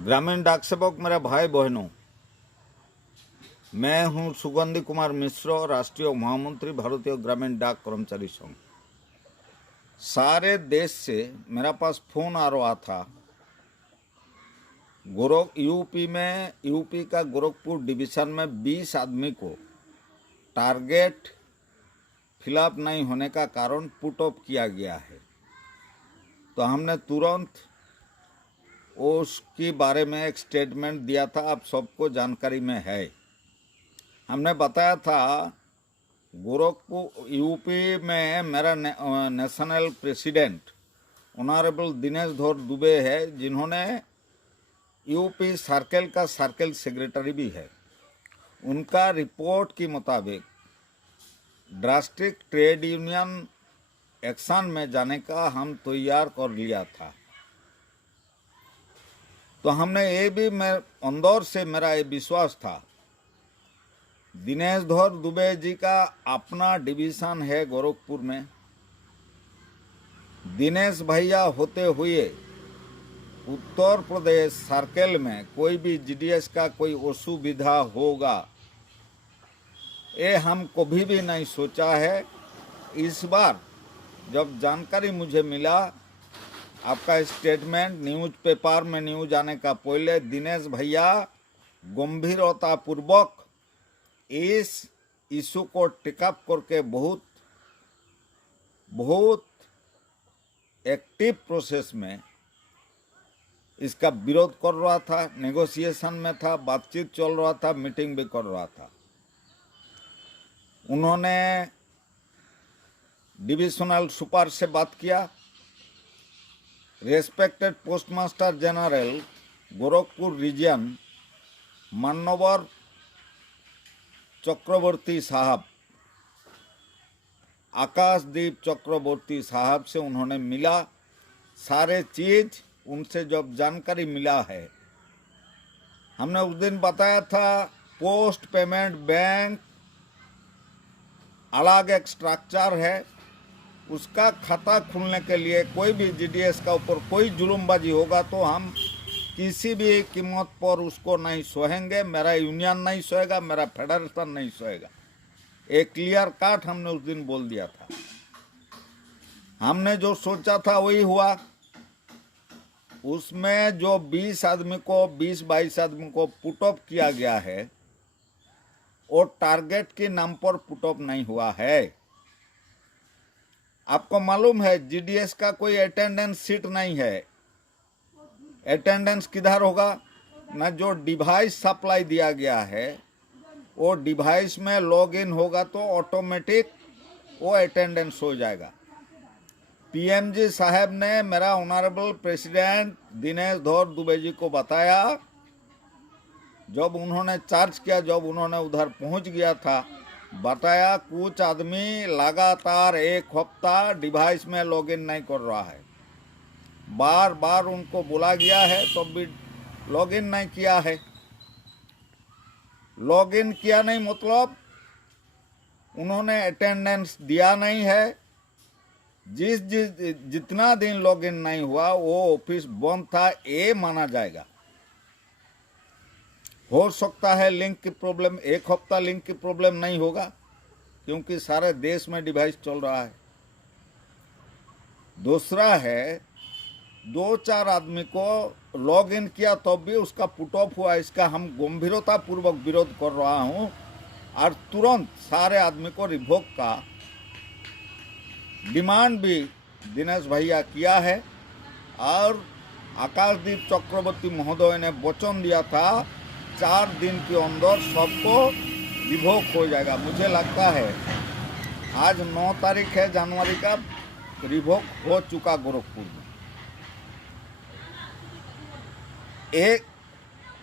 ग्रामीण डाक सेवक मेरे भाई बहनों, मैं हूं सुगंधी कुमार मिश्र, राष्ट्रीय महामंत्री भारतीय ग्रामीण डाक कर्मचारी संघ। सारे देश से मेरा पास फोन आ रहा था। यूपी का गोरखपुर डिवीजन में 20 आदमी को टारगेट फिलअप नहीं होने का कारण पुट ऑफ किया गया है। तो हमने तुरंत उसके बारे में एक स्टेटमेंट दिया था, आप सबको जानकारी में है। हमने बताया था गोरखपुर यूपी में मेरा नेशनल प्रेसिडेंट ऑनरेबल दिनेश धर दुबे है, जिन्होंने यूपी सर्कल का सर्कल सेक्रेटरी भी है। उनका रिपोर्ट के मुताबिक ड्रास्टिक ट्रेड यूनियन एक्शन में जाने का हम तैयार कर लिया था। तो हमने ये भी अंदर से मेरा ये विश्वास था, दिनेश धर दुबे जी का अपना डिवीजन है गोरखपुर में। दिनेश भैया होते हुए उत्तर प्रदेश सर्कल में कोई भी जीडीएस का कोई असुविधा होगा, ये हम कभी भी नहीं सोचा है। इस बार जब जानकारी मुझे मिला, आपका स्टेटमेंट न्यूज पेपर में न्यूज आने का पहले दिनेश भैया गंभीरता पूर्वक इस इशू को टेकअप करके बहुत एक्टिव प्रोसेस में इसका विरोध कर रहा था, नेगोशिएशन में था, बातचीत चल रहा था, मीटिंग भी कर रहा था। उन्होंने डिविजनल सुपर से बात किया। Respected postmaster general Gorakhpur region मान्यवर चक्रवर्ती साहब, आकाशदीप चक्रवर्ती साहब से उन्होंने मिला। सारे चीज उनसे जब जानकारी मिला है, हमने उस दिन बताया था पोस्ट पेमेंट बैंक अलग एक स्ट्रक्चर है, उसका खाता खुलने के लिए कोई भी जीडीएस का ऊपर कोई जुल्मबाजी होगा तो हम किसी भी कीमत पर उसको नहीं सहेंगे। मेरा यूनियन नहीं सहेगा, मेरा फेडरेशन नहीं सहेगा। एक क्लियर कट हमने उस दिन बोल दिया था। हमने जो सोचा था वही हुआ। उसमें जो 20 आदमी को 20-22 आदमी को पुट ऑफ किया गया है, वो टारगेट के नाम पर पुट ऑफ नहीं हुआ है। आपको मालूम है जीडीएस का कोई अटेंडेंस सीट नहीं है। अटेंडेंस किधर होगा? ना जो डिवाइस सप्लाई दिया गया है वो डिवाइस में लॉग इन होगा तो ऑटोमेटिक वो अटेंडेंस हो जाएगा। पीएमजी साहब ने मेरा ऑनरेबल प्रेसिडेंट दिनेश धर दुबे जी को बताया, जब उन्होंने चार्ज किया, जब उन्होंने उधर पहुंच गया था, बताया कुछ आदमी लगातार 1 हफ्ता डिवाइस में लॉगिन नहीं कर रहा है। बार बार उनको बोला गया है तो भी लॉगिन नहीं किया है। लॉगिन किया नहीं मतलब उन्होंने अटेंडेंस दिया नहीं है। जितना दिन लॉगिन नहीं हुआ वो ऑफिस बंद था, ये माना जाएगा। हो सकता है लिंक की प्रॉब्लम, 1 हफ्ता लिंक की प्रॉब्लम नहीं होगा, क्योंकि सारे देश में डिवाइस चल रहा है। दूसरा है 2-4 आदमी को लॉग इन किया तो भी उसका पुट ऑफ हुआ। इसका हम गंभीरता पूर्वक विरोध कर रहा हूं और तुरंत सारे आदमी को रिवोक का डिमांड भी दिनेश भैया किया है। और आकाशदीप चक्रवर्ती महोदय ने वचन दिया था 4 दिन के अंदर सबको रिवोक हो जाएगा। मुझे लगता है आज 9 तारीख है जनवरी का, रिवोक हो चुका गोरखपुर में। एक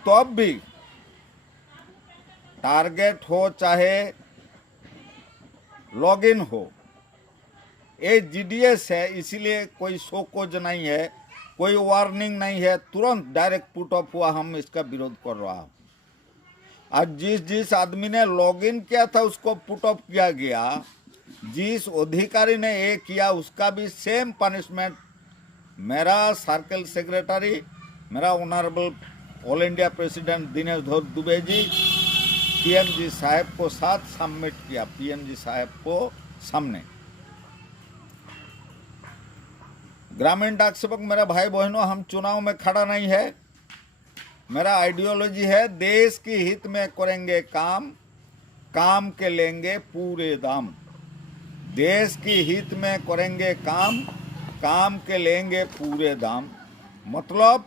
तो भी टारगेट हो चाहे लॉगिन हो, ये जीडीएस है, इसीलिए कोई शोकोज नहीं है, कोई वार्निंग नहीं है, तुरंत डायरेक्ट पुट ऑफ हुआ। हम इसका विरोध कर रहा हूं। आज जिस आदमी ने लॉगिन किया था उसको पुट ऑफ किया गया, जिस अधिकारी ने ये किया उसका भी सेम पनिशमेंट मेरा सर्कल सेक्रेटरी, मेरा honourable all India president Dinesh Dubey ji PMG साहब को साथ सबमिट किया, पीएमजी साहब को सामने। ग्रामीण डाक सेवक मेरा भाई बहनों, हम चुनाव में खड़ा नहीं है। मेरा आइडियोलॉजी है देश के हित में करेंगे काम, काम के लेंगे पूरे दाम। देश के हित में करेंगे काम, काम के लेंगे पूरे दाम। मतलब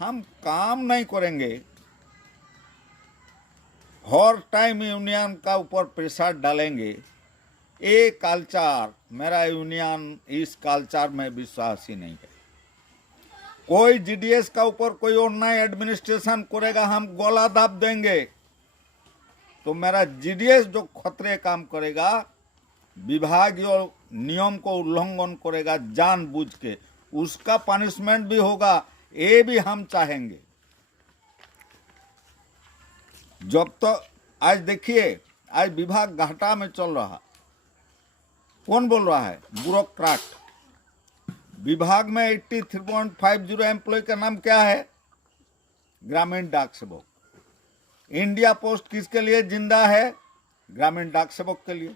हम काम नहीं करेंगे, हर टाइम यूनियन का ऊपर प्रेशर डालेंगे। ये कल्चर, मेरा यूनियन इस कल्चर में विश्वास ही नहीं है। कोई जीडीएस का ऊपर कोई अन्याय एडमिनिस्ट्रेशन करेगा, हम गोला दाब देंगे। तो मेरा जीडीएस जो खतरे काम करेगा, विभागीय नियम को उल्लंघन करेगा जानबूझ के, उसका पनिशमेंट भी होगा, ये भी हम चाहेंगे। जब तो आज देखिए, आज विभाग घाटा में चल रहा, कौन बोल रहा है? ब्यूरोक्रेट। विभाग में 83.50 एम्प्लॉय का नाम क्या है? ग्रामीण डाक सेवक। इंडिया पोस्ट किसके लिए जिंदा है? ग्रामीण डाक सेवक के लिए।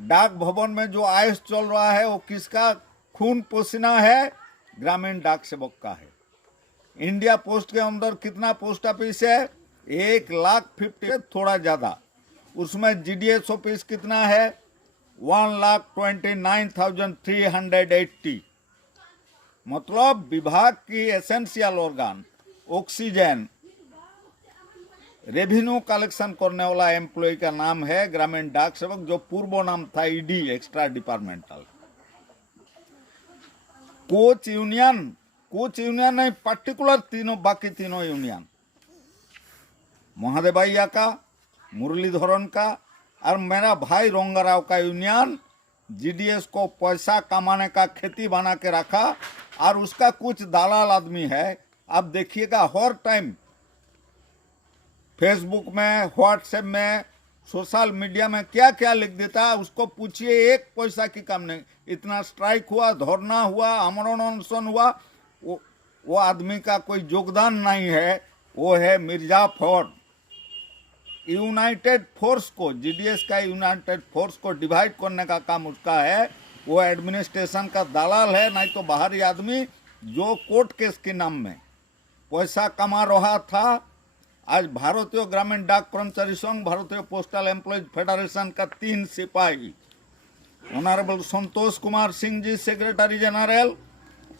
डाक भवन में जो आयुष चल रहा है वो किसका खून पसीना है? ग्रामीण डाक सेवक का है। इंडिया पोस्ट के अंदर कितना पोस्ट ऑफिस है? 1,50,000 थोड़ा ज्यादा। उसमें जीडीएस ऑफिस कितना है? 1,29,380। मतलब विभाग की essential organ, oxygen, revenue collection करने वाला एम्प्लॉय का नाम है ग्रामीण डाक सेवक, जो पूर्व नाम था ED, extra departmental. Coach union नहीं, पर्टिकुलर तीनों, बाकी तीनों यूनियन, महादेवैया का, मुरलीधरन का और मेरा भाई रोंगाराव का यूनियन जीडीएस को पैसा कमाने का खेती बना के रखा। और उसका कुछ दलाल आदमी है, आप देखिएगा हर टाइम फेसबुक में, व्हाट्सएप में, सोशल मीडिया में क्या क्या लिख देता है। उसको पूछिए, एक पैसा की काम नहीं। इतना स्ट्राइक हुआ, धरना हुआ, आमरण अनशन हुआ, वो आदमी का कोई योगदान नहीं है। वो है मिर्जाफर। यूनाइटेड फोर्स को, जीडीएस का यूनाइटेड फोर्स को डिवाइड करने का काम उसका है। वो एडमिनिस्ट्रेशन का दलाल है, नहीं तो बाहरी आदमी जो कोर्ट केस के नाम में पैसा कमा रहा था। आज भारतीय ग्रामीण डाक कर्मचारी संघ, भारतीय पोस्टल एम्प्लॉयज फेडरेशन का 3 सिपाही, honourable Santosh Kumar Singh ji secretary general,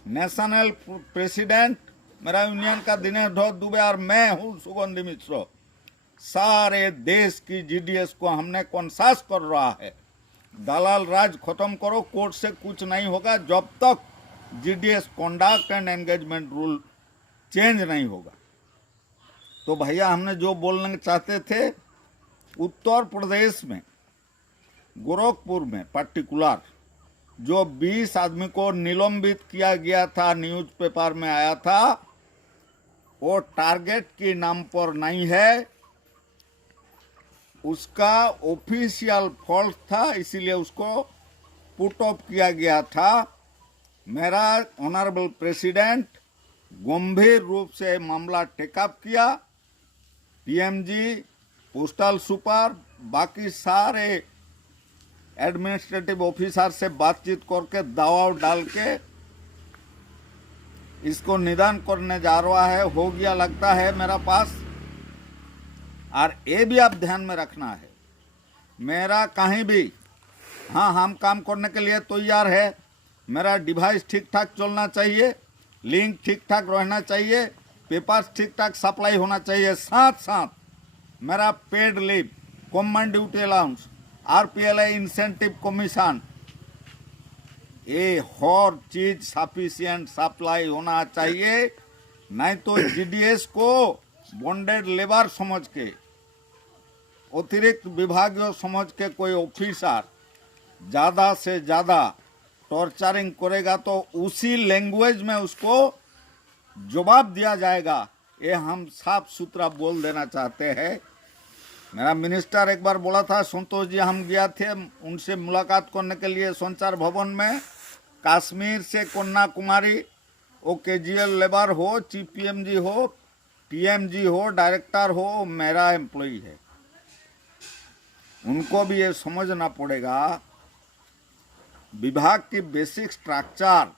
national president मेरा यूनियन का दिनेश दुबे और मैं हूँ सुगंधी मिश्र, सारे देश की जीडीएस को हमने कॉन्सास कर रहा है। दलाल राज खत्म करो, कोर्ट से कुछ नहीं होगा जब तक GDS conduct and engagement rule change नहीं होगा। तो भैया हमने जो बोलना चाहते थे, उत्तर प्रदेश में गोरखपुर में पर्टिकुलर जो 20 आदमी को निलंबित किया गया था, न्यूज़पेपर में आया था, वो टारगेट के नाम पर नहीं है, उसका ऑफिशियल फॉल्ट था, इसीलिए उसको पुट ऑफ किया गया था। मेरा ऑनरेबल प्रेसिडेंट गंभीर रूप से मामला टेकअप किया। पीएमजी, पोस्टल सुपर, बाकी सारे एडमिनिस्ट्रेटिव ऑफिसर से बातचीत करके दबाव डाल के इसको निदान करने जा रहा है। हो गया लगता है मेरा पास। और ये भी आप ध्यान में रखना है, मेरा कहीं भी, हाँ हम काम करने के लिए तैयार है। मेरा डिवाइस ठीक ठाक चलना चाहिए, लिंक ठीक ठाक रहना चाहिए, पेपर्स ठीक ठाक सप्लाई होना चाहिए। साथ साथ मेरा paid leave, common duty allowance, RPLI incentive commission, ये हर चीज सफिशिएंट सप्लाई होना चाहिए। नहीं तो जीडीएस को बॉन्डेड लेबर समझ के, अतिरिक्त विभागीय समझ के कोई ऑफिसर ज़्यादा से ज़्यादा टॉर्चरिंग करेगा तो उसी लैंग्वेज में उसको जवाब दिया जाएगा। ये हम साफ सुथरा बोल देना चाहते हैं। मेरा मिनिस्टर एक बार बोला था, संतोष जी, हम गया थे उनसे मुलाकात करने के लिए संचार भवन में, कश्मीर से कन्याकुमारी, वो केजीएल लेबर हो, चीफ पीएमजी हो, पीएमजी हो, डायरेक्टर हो, मेरा एम्प्लॉई है। उनको भी ये समझना पड़ेगा विभाग की बेसिक स्ट्रक्चर।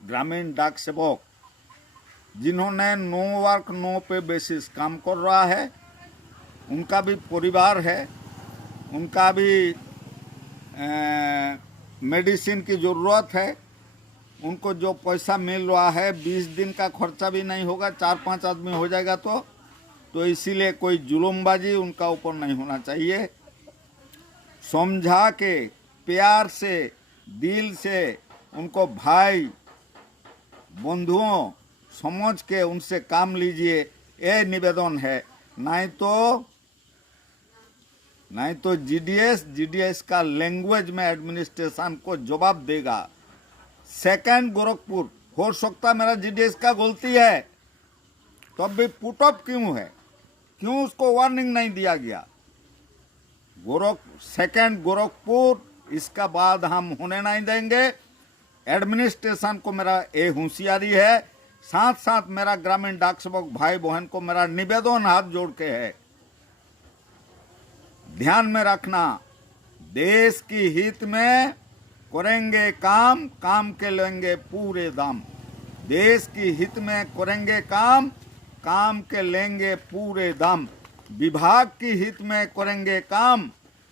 ग्रामीण डाक सेवक जिन्होंने नो वर्क नो पे बेसिस काम कर रहा है, उनका भी परिवार है, उनका भी मेडिसिन की ज़रूरत है। उनको जो पैसा मिल रहा है 20 दिन का खर्चा भी नहीं होगा, 4-5 आदमी हो जाएगा तो इसीलिए कोई जुल्मबाजी उनका ऊपर नहीं होना चाहिए। समझा के प्यार से दिल से उनको भाई बंधुओं समझ के उनसे काम लीजिए, ये निवेदन है। नहीं तो जीडीएस का लैंग्वेज में एडमिनिस्ट्रेशन को जवाब देगा। सेकंड गोरखपुर हो सकता मेरा जीडीएस का गलती है, तब भी पुट अप क्यों है? क्यों उसको वार्निंग नहीं दिया गया? सेकंड गोरखपुर, इसका बाद हम होने नहीं देंगे। एडमिनिस्ट्रेशन को मेरा ये होशियारी है, साथ साथ मेरा ग्रामीण डाक सेवक भाई बहन को मेरा निवेदन हाथ जोड़ के है, ध्यान में रखना, देश की हित में करेंगे काम, काम के लेंगे पूरे दाम। देश की हित में करेंगे काम, काम के लेंगे पूरे दाम। विभाग की हित में करेंगे काम,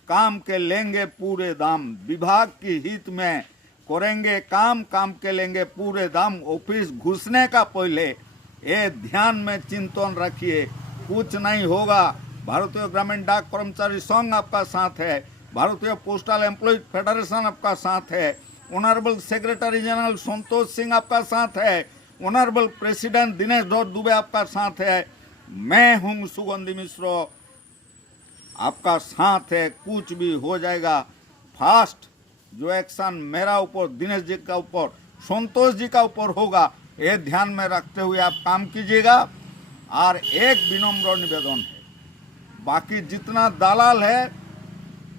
काम के लेंगे पूरे दाम। विभाग की हित में करेंगे काम, काम के लेंगे पूरे दाम। ऑफिस घुसने का पहले ये ध्यान में चिंतन रखिए, कुछ नहीं होगा। भारतीय ग्रामीण डाक कर्मचारी संघ आपका साथ है, भारतीय पोस्टल एम्प्लॉय फेडरेशन आपका साथ है, honourable secretary general Santosh Singh आपका साथ है, ऑनरेबल प्रेसिडेंट दिनेश दुबे आपका साथ है, मैं हूं सुगंधी मिश्र आपका साथ है। कुछ भी हो जाएगा, फास्ट जो एक्शन मेरा ऊपर, दिनेश जी का ऊपर, संतोष जी का ऊपर होगा, ये ध्यान में रखते हुए आप काम कीजिएगा। और एक विनम्र निवेदन है, बाकी जितना दलाल है,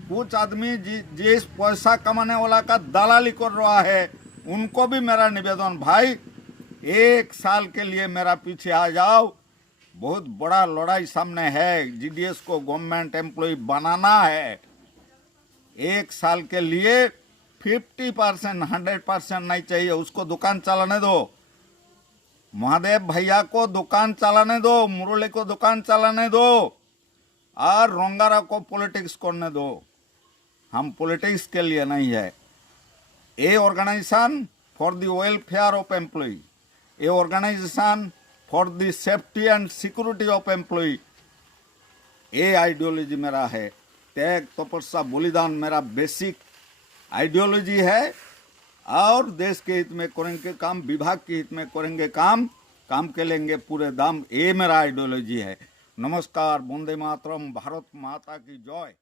कुछ आदमी जिस पैसा कमाने वाला का दलाली कर रहा है, उनको भी मेरा निवेदन, भाई 1 साल के लिए मेरा पीछे आ जाओ। बहुत बड़ा लड़ाई सामने है, जीडीएस को गवर्नमेंट एम्प्लॉय बनाना है। 1 साल के लिए 50%, 100% नहीं चाहिए। उसको दुकान चलाने दो, महादेव भैया को दुकान चलाने दो, मुरली को दुकान चलाने दो, और रोंगारा को पॉलिटिक्स करने दो। हम पॉलिटिक्स के लिए नहीं है। A organisation for the welfare of employ, a organisation for the safety and security of employ, ये आइडियोलॉजी मेरा है। त्याग तपस्या बलिदान मेरा बेसिक आइडियोलॉजी है। और देश के हित में करेंगे काम, विभाग के हित में करेंगे काम, काम के लेंगे पूरे दाम, ये मेरा आइडियोलॉजी है। नमस्कार, वंदे मातरम, भारत माता की जय।